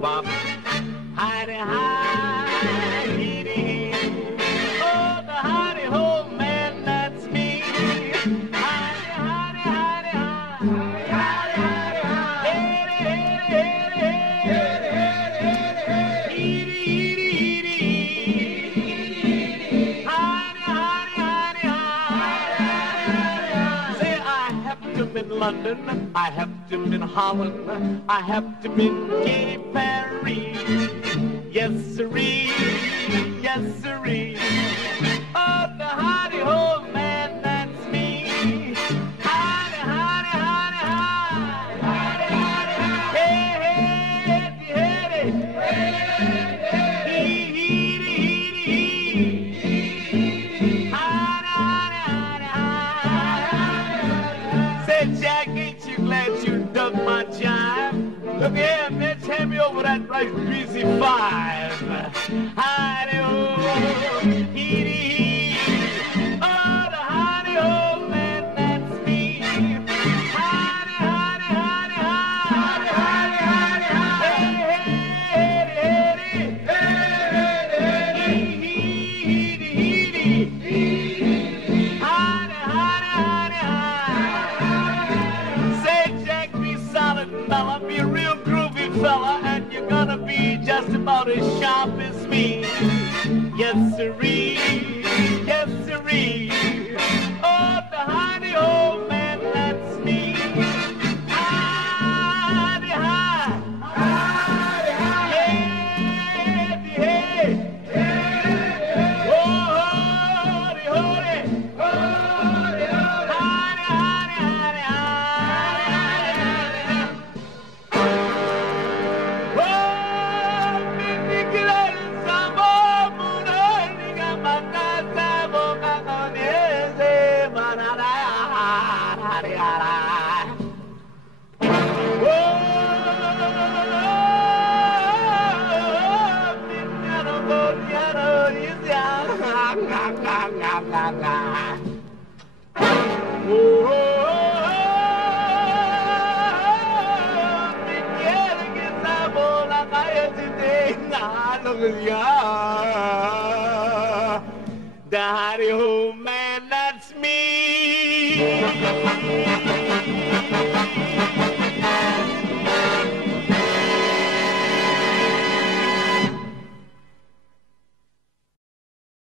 bop. Hidey, hidey, oh, the hidey ho man, that's me. Hidey, hidey, hidey, in London, I have to in Holland, I have to in Gay Paris. Yes, sirree, yes, sirree. Oh, the howdy ho man, that's me. Howdy, howdy, howdy, howdy, howdy, howdy, hey, hey, Jack, ain't you glad you dug my jive? Look here, Mitch, hand me over that right greasy five. Hidey-ho, hee-dee-hee. Oh, the hidey-ho, man, that's me. Hidey, hidey, hidey, hidey, hidey, hidey, hidey. Hey, hey, hey, hey, hee-dee-hee-dee. Hidey, hidey, hidey, hidey. Say, Jack, be solid fella, be a real groovy fella, and you're gonna be just about as sharp as me. Yes, sirree, yes, sirree. Oh, the hidey old man, that's me. Hidey, high, hidey, high, hey, hey, oh, hoody, hoody, hoody, hoody, hidey, hidey, hidey, Daddy home